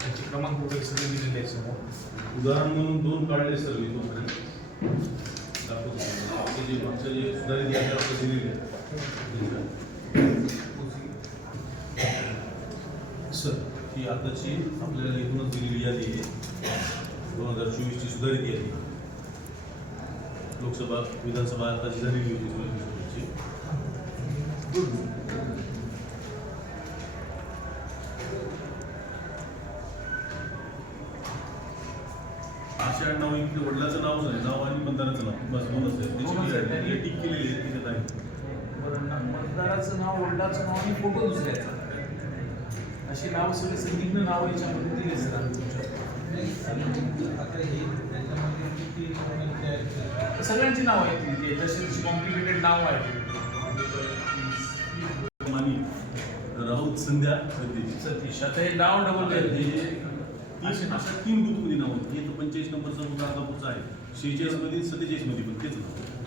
त्याचे क्रमांक वगैरे सगळे दिलेले आहेत समोर? उदाहरण म्हणून दोन काढले सर मी तोपर्यंत दाखवतो आपले जे मागचं जे सुधारित यादी आपलं दिलेली आहे सर ही आताची आपल्याला एकूणच दिलेली यादी आहे. दोन हजार चोवीसची सुधारित यादी. लोकसभा विधानसभा आताची झालेली होती. आशा आडनाव इकडे वडिलाचं नावच आहे नाव आणि मतदाराचं नाव. बस दोनच आहे दोनच आहे. त्याची टिक केलेली आहे त्याच्यात आहे मतदाराचं नाव वडिलाचं नाव आणि फोटो दुसऱ्याचा. अशी नाव सगळे संदिग्ध नाव याच्यामध्ये दिले तुमच्या सगळ्यांची नाव आहेत जशी कॉम्प्लिकेटेड नाव आहे. मानी राऊत संध्या सतीश सतीश आता हे नाव डबल आहे तीन अशा तीन बुथमध्ये नाव हे तर पंचेचाळीस नंबरचा मुलगा अर्धापूरचा आहे. शेहेचाळीसमध्ये सत्तेचाळीसमध्ये पण तेच नाव